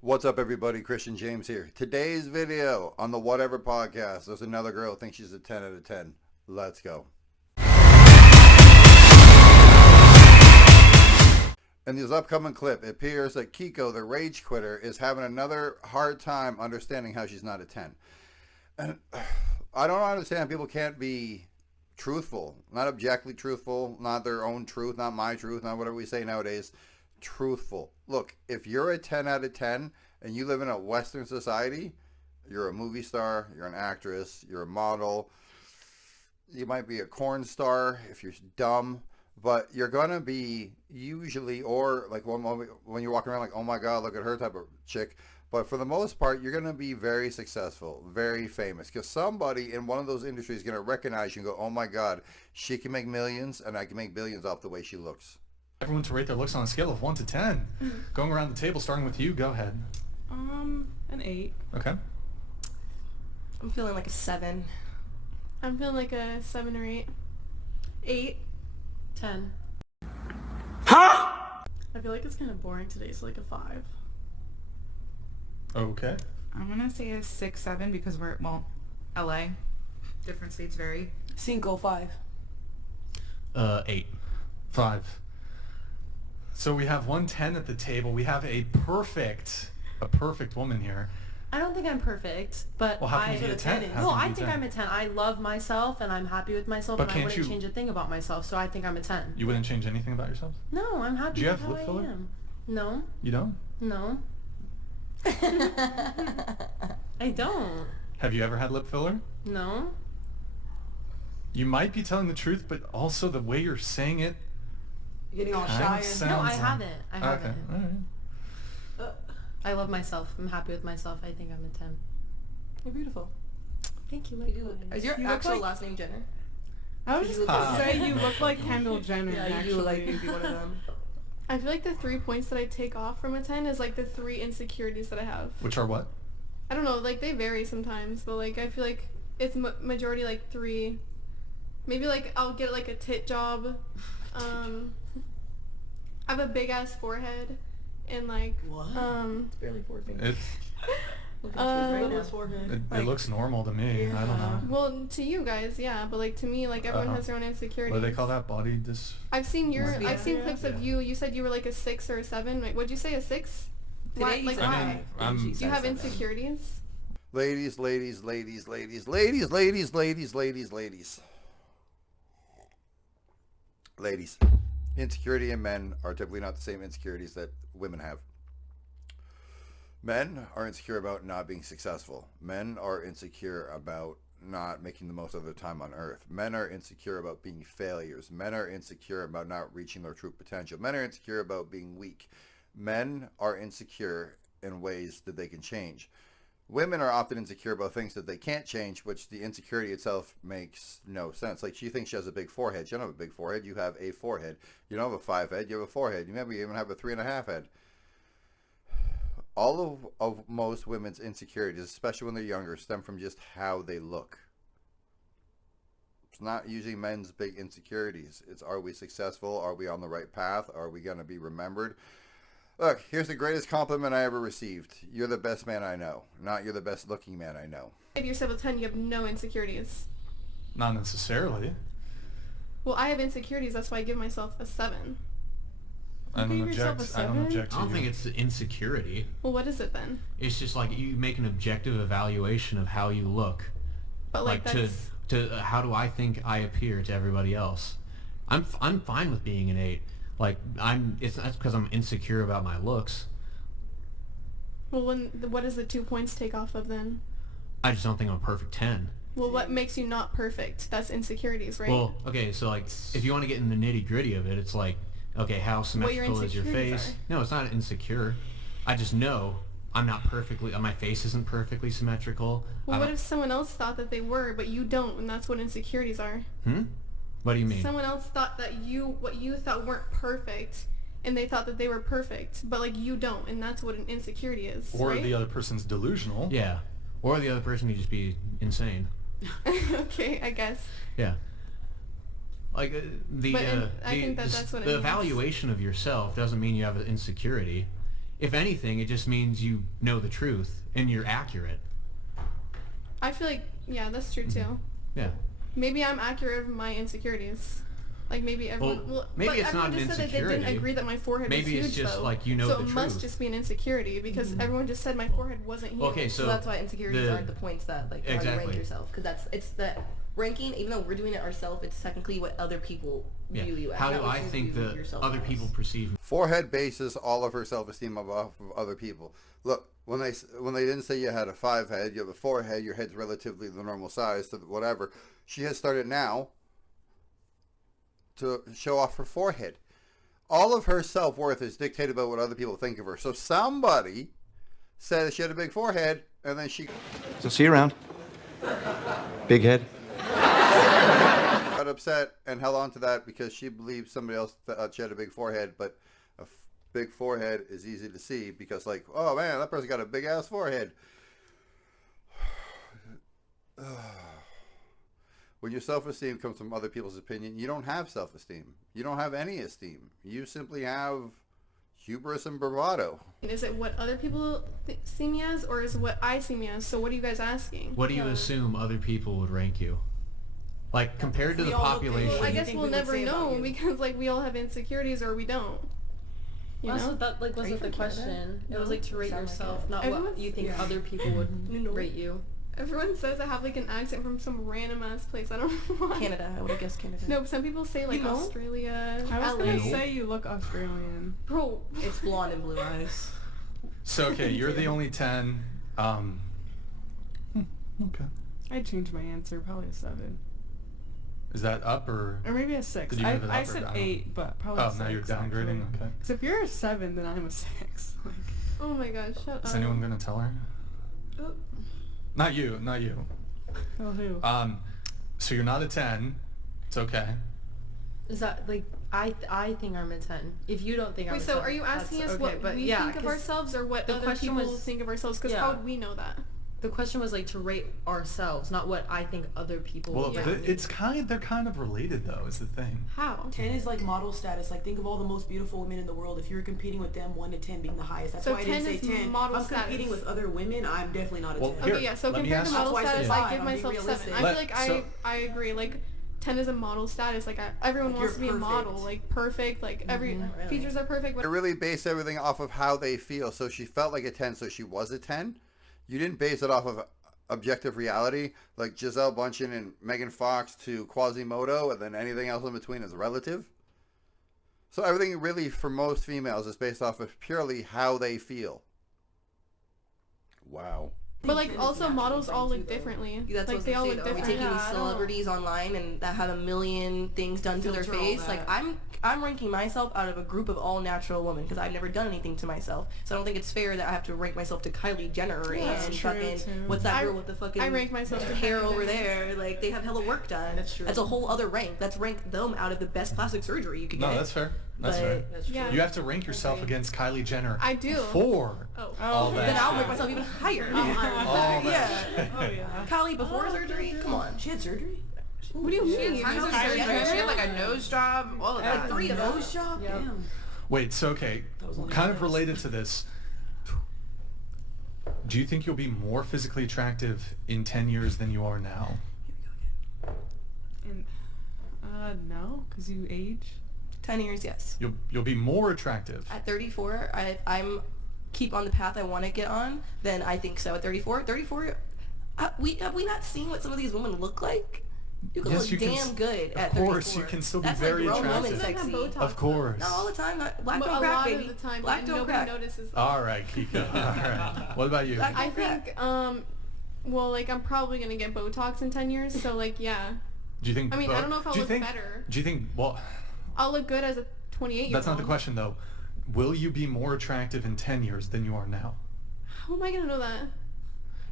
What's up, everybody? Christian James here. Today's video on the Whatever Podcast. There's another girl who thinks she's a 10 out of 10. Let's go. In this upcoming clip, it appears that Kiko, the rage quitter, is having another hard time understanding how she's not a 10. And I don't understand people can't be truthful, not objectively truthful, not their own truth, not my truth, not whatever we say nowadays. Truthful. Look, if you're a 10 out of 10 and you live in a Western society, you're a movie star, you're an actress, you're a model, you might be a corn star if you're dumb, but you're going to be usually, or like when you're walking around like, oh my God, look at her type of chick. But for the most part, you're going to be very successful, very famous, because somebody in one of those industries is going to recognize you and go, oh my God, she can make millions and I can make billions off the way she looks. Everyone to rate their looks on a scale of 1 to 10. Going around the table, starting with you. Go ahead. An 8. Okay. I'm feeling like a 7. I'm feeling like a 7 or 8. 8. 10. I feel like it's kind of boring today, so like a 5. Okay. I'm gonna say a 6, 7 because we're, LA. Different states vary. 5. 8. 5. So we have 110 at the table. We have a perfect woman here. I don't think I'm perfect, but Well, how can you be a 10? How No, can you I be a think 10? I'm a 10. I love myself and I'm happy with myself, But and I can't wouldn't you- change a thing about myself. So I think I'm a 10. You wouldn't change anything about yourself? No, I'm happy Do you with have how lip I filler? am. No, You don't? no. I don't. Have you ever had lip filler? No. You might be telling the truth, but also the way you're saying it. You're getting all Kind shy of and sounds No, I like- haven't. I Okay. haven't. All right. I love myself. I'm happy with myself. I think I'm a 10. You're beautiful. Thank you. Is your You look actual like- last name Jenner? I was You just look gonna like- say you look like Kendall Jenner. Yeah, actually. you look like you'd be one of them. I feel like the 3 points that I take off from a 10 is like the 3 insecurities that I have. Which are what? I don't know, like they vary sometimes, but like I feel like it's majority like 3. Maybe like I'll get like a tit job. I have a big ass forehead, and like What? It's barely 4 fingers. It Look at yours right now. it, Forehead. it looks normal to me. I don't know. well, to you guys, yeah, but like to me, like everyone has their own insecurities. What do they call that? Body dis... I've seen Yeah. I've seen clips of you. You said you were like a 6 or a 7. Like, what'd you say, a 6? Why, Today like, you said why? I mean, five, and I'm- she Do said you have 7. insecurities? Ladies, ladies, ladies, ladies, ladies, ladies, ladies, ladies, ladies. Ladies. Insecurity in men are typically not the same insecurities that women have. Men are insecure about not being successful. Men are insecure about not making the most of their time on earth. Men are insecure about being failures. Men are insecure about not reaching their true potential. Men are insecure about being weak. Men are insecure in ways that they can change. Women are often insecure about things that they can't change, which the insecurity itself makes no sense. Like, she thinks she has a big forehead. You don't have a big forehead. You have a forehead. You don't have a 5 head. You have a 4 head. You maybe even have a 3.5 head. All of most women's insecurities, especially when they're younger, stem from just how they look. It's not usually men's big insecurities. It's, are we successful? Are we on the right path? Are we going to be remembered? Look, here's the greatest compliment I ever received. You're the best man I know. Not you're the best looking man I know. If you're 7'10", you have no insecurities. Not necessarily. Well, I have insecurities. That's why I give myself a 7. I don't gave yourself object. a I don't 7? object to I don't you. think it's the insecurity. Well, what is it then? It's just like you make an objective evaluation of how you look. But like that's to how do I think I appear to everybody else? I'm fine with being an 8. Like it's not because I'm insecure about my looks. well. What does the 2 points take off of then? I just don't think I'm a perfect 10. Well, what makes you not perfect? That's insecurities, right? Well, okay, so like if you want to get in the nitty gritty of it, it's like, okay, how What your symmetrical is your insecurities face? are. No, it's not insecure. I just know I'm not perfectly. My face isn't perfectly symmetrical. well, what if someone else thought that they were, but you don't, and that's what insecurities are? What do you mean? Someone else thought that what you thought weren't perfect, and they thought that they were perfect, but like you don't, and that's what an insecurity is, Or right? the other person's delusional. Yeah. Or the other person could just be insane. Okay, I guess. Yeah. Like But I think that's what it the means. evaluation of yourself doesn't mean you have an insecurity. If anything, it just means you know the truth and you're accurate. I feel like, yeah, that's true too. Yeah. Maybe I'm accurate of my insecurities. Like maybe everyone. Well, maybe but it's everyone not an just said that they didn't insecurity. agree that my forehead was Maybe huge, it's just though. like you know so the it must truth. just be an insecurity because everyone just said my forehead wasn't huge. Okay, So so that's why insecurities the- aren't the points that like how you Exactly. rank yourself, because it's the ranking. Even though we're doing it ourselves, it's technically what other people yeah. view you as. How not do what I you think view that yourself other as. people perceive me? Forehead bases all of her self-esteem off of other people. Look, when they didn't say you had a 5 head, you have a 4 head. Your head's relatively the normal size to whatever. She has started now to show off her forehead. All of her self-worth is dictated by what other people think of her. So somebody said that she had a big forehead, and then she So see you around. Big head. got upset and held on to that because she believed somebody else thought she had a big forehead, but a big forehead is easy to see because, like, oh man, that person got a big ass forehead. When your self-esteem comes from other people's opinion, you don't have self-esteem. You don't have any esteem. You simply have hubris and bravado. Is it what other people see me as, or is it what I see me as? So what are you guys asking? What do you assume other people would rank you? Like compared to We the all look population. Well, I do you guess think we'll we would never say about know you? because like we all have insecurities or we don't. You Also, know? that like Are you wasn't the from Canada? question. It was No? like to rate Sound like yourself, it. not what Everyone's- you think yeah. other people would No. rate you. Everyone says I have like an accent from some random ass place. I don't know why. Canada, I would have guessed Canada. No, some people say like You know? Australia, I was LA. gonna say you look Australian. Bro, It's blonde and blue eyes. So okay, you're the only 10. Okay. I'd change my answer, probably a 7. Is that up or? Or maybe a 6. Did you move it I up or said down? 8, but probably Oh, a 6. now you're downgrading. Okay. Because if you're a 7, then I'm a 6. Like, oh my gosh, shut up. Is anyone gonna tell her? Oh. Not you. Not you. oh, who? So you're not a 10. It's okay. Is that like I think I'm a 10. If you don't think I'm Wait, a so 10, are you asking that's us okay, what but we yeah, think of 'cause ourselves or what the other question people was- think of ourselves? Because yeah. how would we know that? The question was like to rate ourselves, not what I think other people Well, would Yeah. rate me. they're kind of related though. Is the thing. How? 10 is like model status. Like think of all the most beautiful women in the world. If you're competing with them, 1 to 10 being the highest. That's So why I didn't 10 say is 10. model if I'm competing status. with other women, I'm definitely not a Well, 10. here, Okay, yeah. So let me compared to ask- model That's why I said status, I five, give I'm being myself 7. realistic. I feel Let- like so- I agree. Like 10 is a model status. Like everyone Like, wants to you're be a model, perfect. like perfect. Like every Really. features are perfect. They But really base everything off of how they feel. So she felt like a 10, so she was a 10. You didn't base it off of objective reality, like Giselle Bundchen and Megan Fox to Quasimodo, and then anything else in between is relative. So everything really, for most females, is based off of purely how they feel. Wow. But like 10 is also natural models brain all too, look though. differently. That's like what they all I was look gonna say, though. Are we different. taking Yeah, these I don't know. celebrities online and that have a million things done to their Filter all face? Like that. I'm ranking myself out of a group of all natural women because I've never done anything to myself. So I don't think it's fair that I have to rank myself to Kylie Jenner That's and true, fucking too. what's that I- girl with the fucking I rank myself to hair Kylie over Jenner. there? Like they have hella work done. That's true. That's a whole other rank. Let's rank them out of the best plastic surgery you could No, get. that's fair. That's But- fair. That's true. Yeah. You have to rank yourself against Kylie Jenner. I do. For Oh. all that. Then I'll shit. rank myself even higher. All that Yeah. shit. Oh, yeah. Kylie before surgery? Come on. She had surgery? What do you mean? Tons of Kylie surgery. Jenner? She had like a nose job, all of Like that. 3 of Nose those. job? Yep. Damn. Wait, so okay, That was only kind one of nose. related to this. Do you think you'll be more physically attractive in 10 years than you are now? And, no, because you age. 10 years, yes. You'll be more attractive. At 34, I'm keep on the path I want to get on, then I think so. At 34, have we not seen what some of these women look like? You can Yes, look you can damn s- good of at course, 34. you can still be That's very like grown attractive. woman Some of them have sexy. Botox. Of course. Not all the time. Black But don't a crack, lot baby. of the time, Black yeah, don't nobody crack. notices that. All right, Kika. All right. What about you? Black- I Crack. think, well, like I'm probably gonna get Botox in 10 years, so like, yeah, Do you think? I mean, I don't know if I'll do you look think, better. Do you think? Well, I'll look good as a 28-year-old. that's not the question though. Will you be more attractive in 10 years than you are now? How am I gonna know that?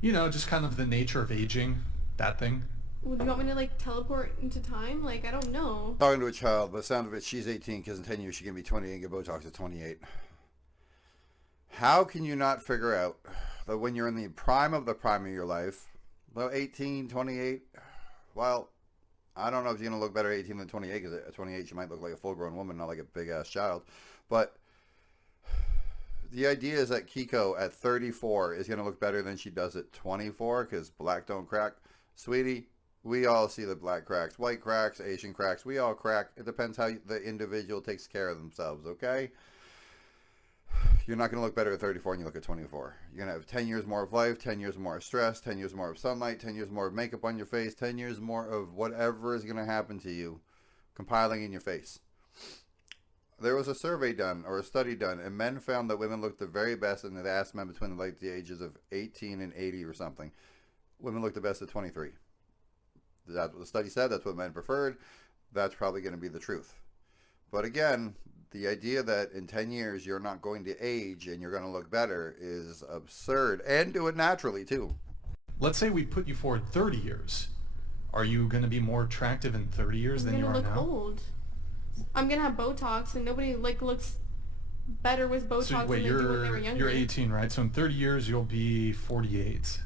You know, just kind of the nature of aging, that thing. Well, do you want me to like teleport into time? Like, I don't know. Talking to a child, by the sound of it, she's 18 because in 10 years she's going to be 28 and get Botox at 28. How can you not figure out that when you're in the prime of your life, well, 18, 28, well, I don't know if you're going to look better at 18 than 28 because at 28 you might look like a full-grown woman, not like a big-ass child. But The idea is that Kiko at 34 is going to look better than she does at 24 because black don't crack. Sweetie, we all see the black cracks, white cracks, Asian cracks. We all crack. It depends how the individual takes care of themselves, okay? You're not going to look better at 34 than you look at 24. You're going to have 10 years more of life, 10 years more of stress, 10 years more of sunlight, 10 years more of makeup on your face, 10 years more of whatever is going to happen to you compiling in your face. There was a survey done or a study done, and men found that women looked the very best, and they asked men between like the ages of 18 and 80 or something. Women looked the best at 23. That's what the study said. That's what men preferred. That's probably going to be the truth. But again, the idea that in 10 years you're not going to age and you're going to look better is absurd, and do it naturally too. Let's say we put you forward 30 years. Are you going to be more attractive in 30 years I'm than you gonna are look now? old. I'm gonna have Botox, and nobody like looks better with Botox So wait, than they do when they were you're younger. 18, right? So in 30 years you'll be 48.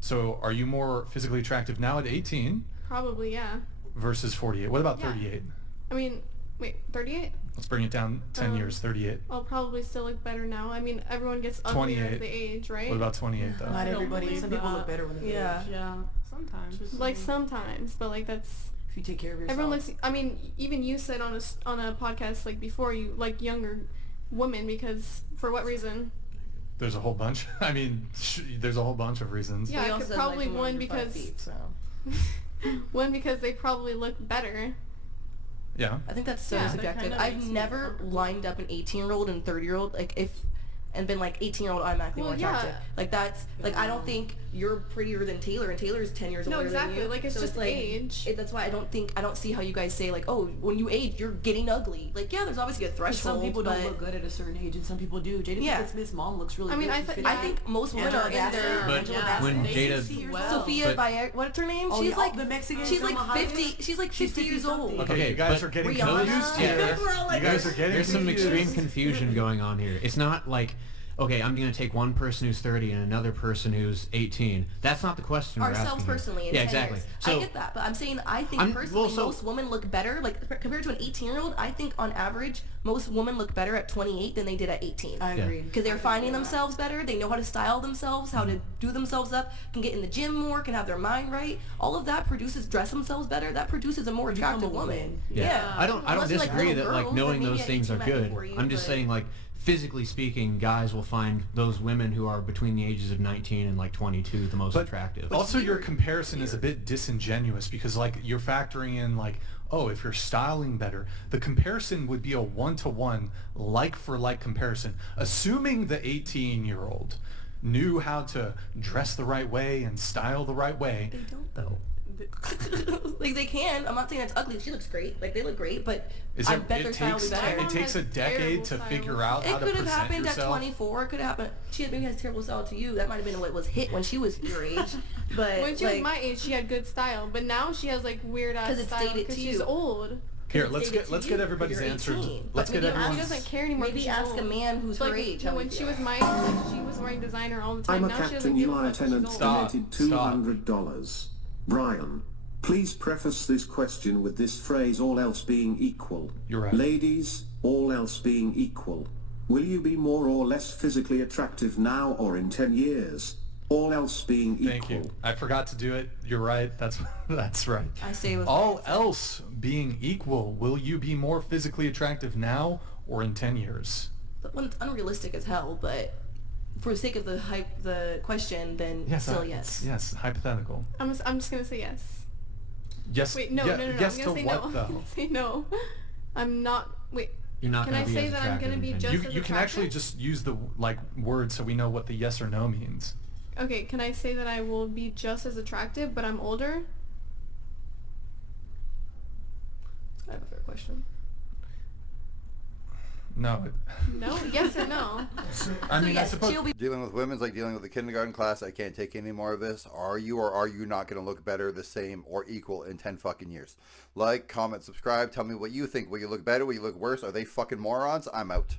So are you more physically attractive now at 18 Probably, yeah. versus 48? What about Yeah. 38? I mean, wait, 38? Let's bring it down 10 years. 38. I'll probably still look better now. I mean, everyone gets uglier 28. as they age, right? What about 28 though? Not I don't everybody. believe Some people that. look better when they're Yeah. Yeah, sometimes. Like sometimes, but like that's if you take care of yourself. everyone looks. I mean, even you said on a podcast like before you like younger women because for what reason? There's a whole bunch. I mean, there's a whole bunch of reasons. Yeah, He I also could said, probably from one under 5 because feet, so. one because they probably look better. Yeah. I think that's so Yeah, that subjective. kinda I've makes me never uncomfortable. lined up an 18-year-old and 30-year-old like if and been like 18-year-old automatically Well, more yeah. attractive. Like that's like I don't think you're prettier than Taylor, and Taylor's 10 years No, older exactly. than you. Like, it's So just like, age. That's why I don't see how you guys say like, oh, when you age, you're getting ugly. Like yeah, there's obviously a 'Cause threshold. some people don't but look good at a certain age, and some people do. Jada Yeah. Pinkett Smith's mom looks really I mean, good. I She's th- fit I out. think most women Angela are in Bassett. their But Angela yeah, Bassett. when They Jada- 60 years Well, old. Sophia But- Bayer, what's her name? Oh, she's yeah, like the Mexican she's like Salma 50. Hayek? She's like She's 50 years old. 50-something. Okay, you guys are getting Rihanna. confused here. We're all like, You guys are getting There's some confused. extreme confusion going on here. It's not like, okay, I'm going to take one person who's 30 and another person who's 18. That's not the question we're Ourselves asking here. personally in Yeah, 10 exactly. years. So, I get that, but I'm saying I think I'm- personally well, so- most women look better, like compared to an 18-year-old, I think on average most women look better at 28 than they did at 18. I Yeah. agree. Because they're finding themselves better, they know how to style themselves, how to do themselves up, can get in the gym more, can have their mind right. All of that dress themselves better, that produces a more Become a attractive woman. woman. Yeah. I don't Unless you're, like, disagree little that like girls, knowing then maybe those at things 18 are might be good. for you, I'm just but- saying like physically speaking, guys will find those women who are between the ages of 19 and like 22 the most attractive. Also, your comparison is a bit disingenuous because, like, you're factoring in, like, oh, if you're styling better, the comparison would be a one-to-one, like-for-like comparison. Assuming the 18-year-old knew how to dress the right way and style the right way, They don't though. Like they can. I'm not saying it's ugly. She looks great. Like they look great, but I bet their style will be better. it takes a decade to figure out how It to could have present happened yourself. at 24. It could have happened. She maybe has terrible style to you. That might have been what was hit when she was your age. But When she like, was my age, she had good style, but now she has like weird ass 'Cause it's style dated because to she's you. old. Here, it's let's dated get to let's you get because everybody's you're answers. 18. Let's But get maybe Now she everyone's. doesn't care anymore. Maybe 'cause she's ask a old. man who's like, her age. you know, how when he she was feels. my age, like, she was wearing designer all the time. I'm a now she captain. doesn't You give a are fuck 'cause she's lieutenant. old. Stop. Donated Stop. $200. Brian, please preface this question with this phrase: all else being equal. You're right. Ladies, all else being equal, will you be more or less physically attractive now or in 10 years? All else being equal. Thank you. I forgot to do it. You're right. That's right. I say with All else being equal, will you be more physically attractive now or in 10 years? Well, it's unrealistic as hell, but for the sake of the question, then still yes. Yes, hypothetical. I'm just gonna say yes. Yes. Wait, no, yeah, no. Yes I'm to gonna say what no. I'm though? gonna say no. I'm not. Wait. You're not Can going I to be say as that I'm attractive gonna be in 10 just years. as You can actually attractive? just use the like words so we know what the yes or no means. Okay, can I say that I will be just as attractive, but I'm older? I have a fair question. No. No. Yes or no? I mean, I yes, suppose. she'll be Dealing with women's like dealing with the kindergarten class. I can't take any more of this. Are you or are you not going to look better, the same, or equal in 10 fucking years? Like, comment, subscribe. Tell me what you think. Will you look better? Will you look worse? Are they fucking morons? I'm out.